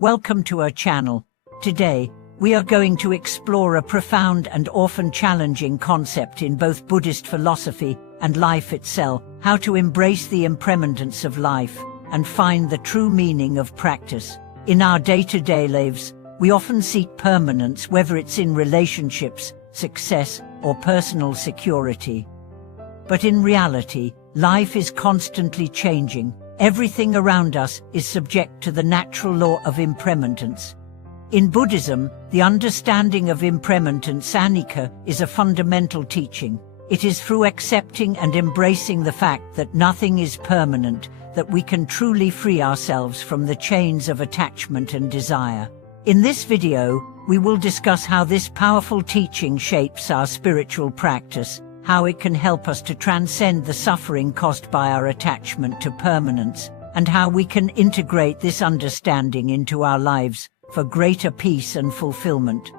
Welcome to our channel. Today, we are going to explore a profound and often challenging concept in both Buddhist philosophy and life itself: how to embrace the impermanence of life and find the true meaning of practice. In our day-to-day lives, we often seek permanence, whether it's in relationships, success, or personal security. But in reality, life is constantly changing. Everything around us is subject to the natural law of impermanence. In Buddhism, the understanding of impermanence, anicca, is a fundamental teaching. It is through accepting and embracing the fact that nothing is permanent that we can truly free ourselves from the chains of attachment and desire. In this video, we will discuss how this powerful teaching shapes our spiritual practice, how it can help us to transcend the suffering caused by our attachment to permanence, and how we can integrate this understanding into our lives for greater peace and fulfillment.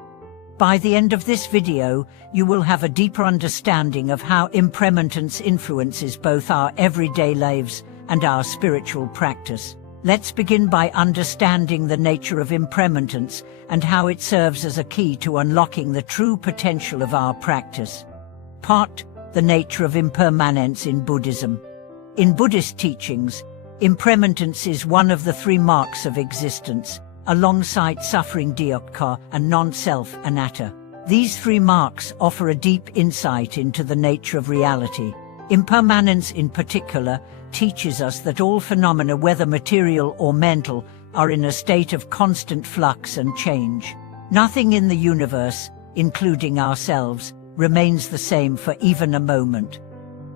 By the end of this video, you will have a deeper understanding of how impermanence influences both our everyday lives and our spiritual practice. Let's begin by understanding the nature of impermanence and how it serves as a key to unlocking the true potential of our practice. The nature of impermanence in Buddhism. In Buddhist teachings, impermanence is one of the three marks of existence, alongside suffering dukkha and non-self anatta. These three marks offer a deep insight into the nature of reality. Impermanence in particular teaches us that all phenomena, whether material or mental, are in a state of constant flux and change. Nothing in the universe, including ourselves, remains the same for even a moment.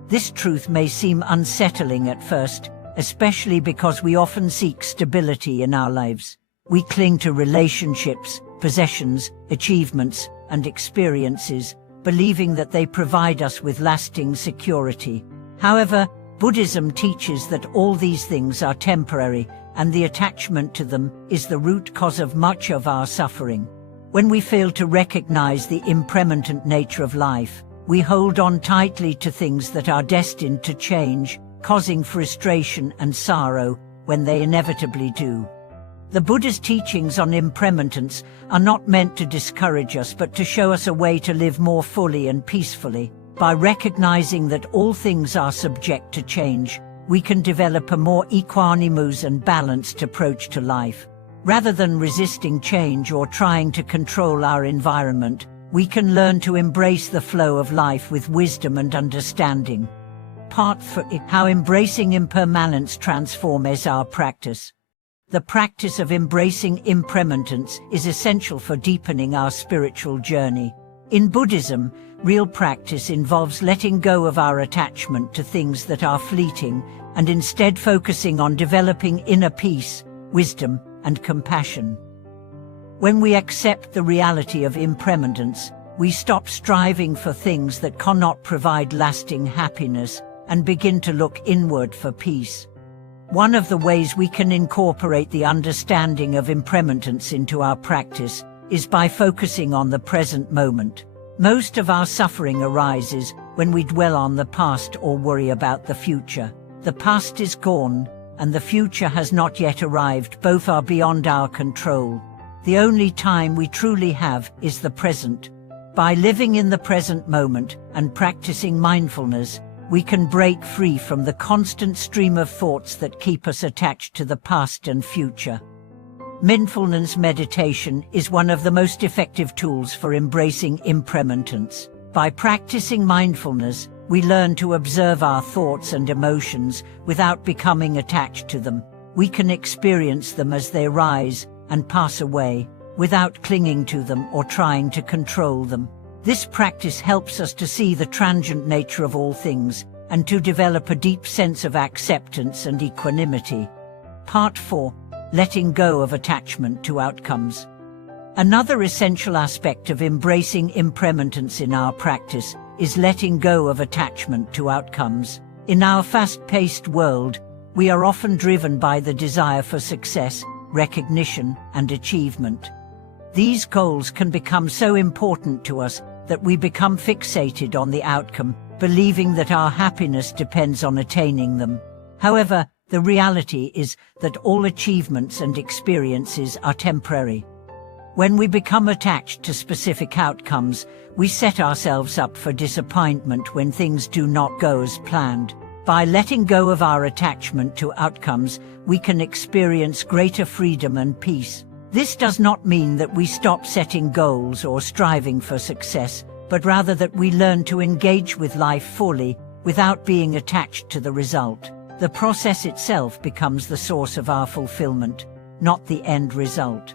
This truth may seem unsettling at first, especially because we often seek stability in our lives. We cling to relationships, possessions, achievements, and experiences, believing that they provide us with lasting security. However, Buddhism teaches that all these things are temporary, and the attachment to them is the root cause of much of our suffering. When we fail to recognize the impermanent nature of life, we hold on tightly to things that are destined to change, causing frustration and sorrow when they inevitably do. The Buddha's teachings on impermanence are not meant to discourage us, but to show us a way to live more fully and peacefully. By recognizing that all things are subject to change, we can develop a more equanimous and balanced approach to life. Rather than resisting change or trying to control our environment, we can learn to embrace the flow of life with wisdom and understanding. Part 3: How embracing impermanence transforms our practice. The practice of embracing impermanence is essential for deepening our spiritual journey. In Buddhism, real practice involves letting go of our attachment to things that are fleeting and instead focusing on developing inner peace, wisdom, and compassion. When we accept the reality of impermanence, we stop striving for things that cannot provide lasting happiness and begin to look inward for peace. One of the ways we can incorporate the understanding of impermanence into our practice is by focusing on the present moment. Most of our suffering arises when we dwell on the past or worry about the future. The past is gone, and the future has not yet arrived. Both are beyond our control. The only time we truly have is the present. By living in the present moment and practicing mindfulness, we can break free from the constant stream of thoughts that keep us attached to the past and future. Mindfulness meditation is one of the most effective tools for embracing impermanence. By practicing mindfulness, we learn to observe our thoughts and emotions without becoming attached to them. We can experience them as they arise and pass away, without clinging to them or trying to control them. This practice helps us to see the transient nature of all things and to develop a deep sense of acceptance and equanimity. Part 4: Letting go of attachment to outcomes. Another essential aspect of embracing impermanence in our practice is letting go of attachment to outcomes. In our fast-paced world, we are often driven by the desire for success, recognition, and achievement. These goals can become so important to us that we become fixated on the outcome, believing that our happiness depends on attaining them. However, The reality is that all achievements and experiences are temporary. When we become attached to specific outcomes, we set ourselves up for disappointment when things do not go as planned. By letting go of our attachment to outcomes, we can experience greater freedom and peace. This does not mean that we stop setting goals or striving for success, but rather that we learn to engage with life fully, without being attached to the result. The process itself becomes the source of our fulfillment, not the end result.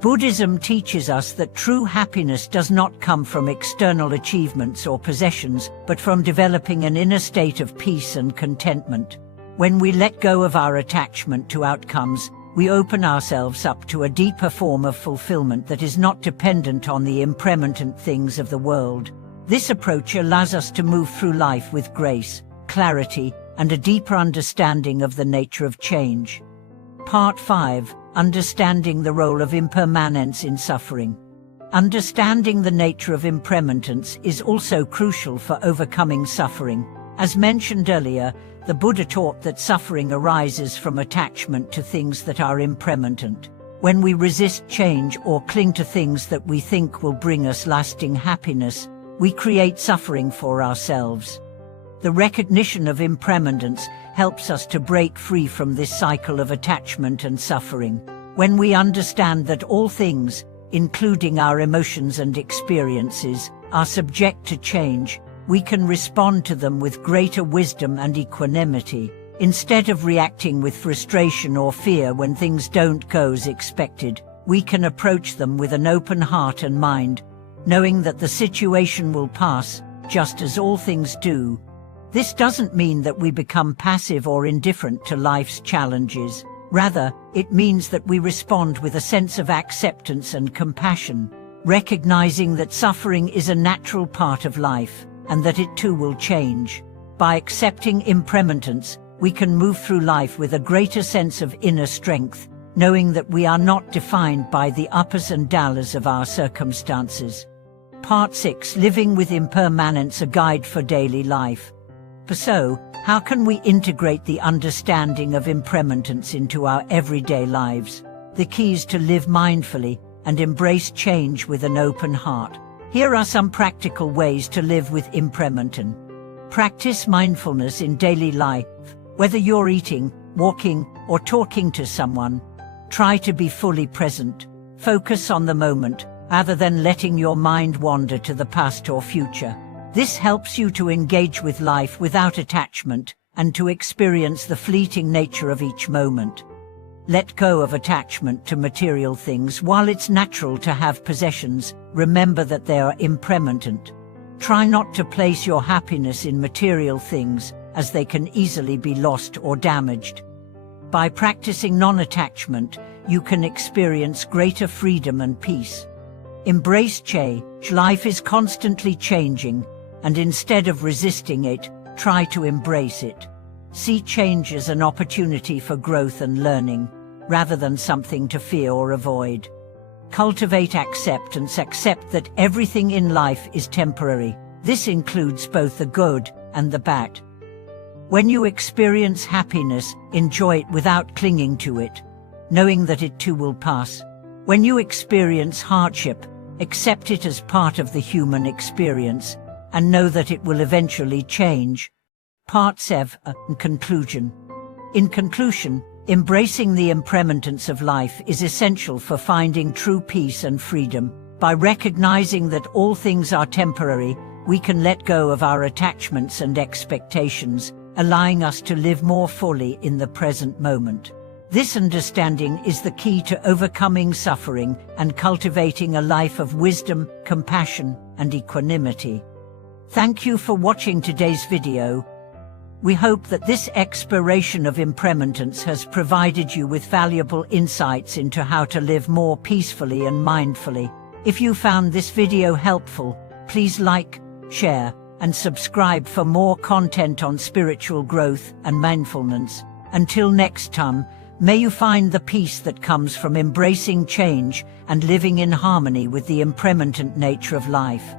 Buddhism teaches us that true happiness does not come from external achievements or possessions, but from developing an inner state of peace and contentment. When we let go of our attachment to outcomes, we open ourselves up to a deeper form of fulfillment that is not dependent on the impermanent things of the world. This approach allows us to move through life with grace, clarity, and a deeper understanding of the nature of change. Part 5. Understanding the role of impermanence in suffering. Understanding the nature of impermanence is also crucial for overcoming suffering. As mentioned earlier, the Buddha taught that suffering arises from attachment to things that are impermanent. When we resist change or cling to things that we think will bring us lasting happiness, we create suffering for ourselves. The recognition of impermanence helps us to break free from this cycle of attachment and suffering. When we understand that all things, including our emotions and experiences, are subject to change, we can respond to them with greater wisdom and equanimity. Instead of reacting with frustration or fear when things don't go as expected, we can approach them with an open heart and mind, knowing that the situation will pass, just as all things do. This doesn't mean that we become passive or indifferent to life's challenges. Rather, it means that we respond with a sense of acceptance and compassion, recognizing that suffering is a natural part of life, and that it too will change. By accepting impermanence, we can move through life with a greater sense of inner strength, knowing that we are not defined by the uppers and downs of our circumstances. Part 6. Living with Impermanence, a guide for daily life. So, how can we integrate the understanding of impermanence into our everyday lives? The key is to live mindfully and embrace change with an open heart. Here are some practical ways to live with impermanence. Practice mindfulness in daily life. Whether you're eating, walking, or talking to someone, try to be fully present. Focus on the moment, rather than letting your mind wander to the past or future. This helps you to engage with life without attachment and to experience the fleeting nature of each moment. Let go of attachment to material things. While it's natural to have possessions, remember that they are impermanent. Try not to place your happiness in material things, as they can easily be lost or damaged. By practicing non-attachment, you can experience greater freedom and peace. Embrace change. Life is constantly changing, and instead of resisting it, try to embrace it. See change as an opportunity for growth and learning, rather than something to fear or avoid. Cultivate acceptance. Accept that everything in life is temporary. This includes both the good and the bad. When you experience happiness, enjoy it without clinging to it, knowing that it too will pass. When you experience hardship, accept it as part of the human experience, and know that it will eventually change. Part 7. Conclusion. In conclusion, embracing the impermanence of life is essential for finding true peace and freedom. By recognizing that all things are temporary, we can let go of our attachments and expectations, allowing us to live more fully in the present moment. This understanding is the key to overcoming suffering and cultivating a life of wisdom, compassion, and equanimity. Thank you for watching today's video. We hope that this exploration of impermanence has provided you with valuable insights into how to live more peacefully and mindfully. If you found this video helpful, please like, share, and subscribe for more content on spiritual growth and mindfulness. Until next time, may you find the peace that comes from embracing change and living in harmony with the impermanent nature of life.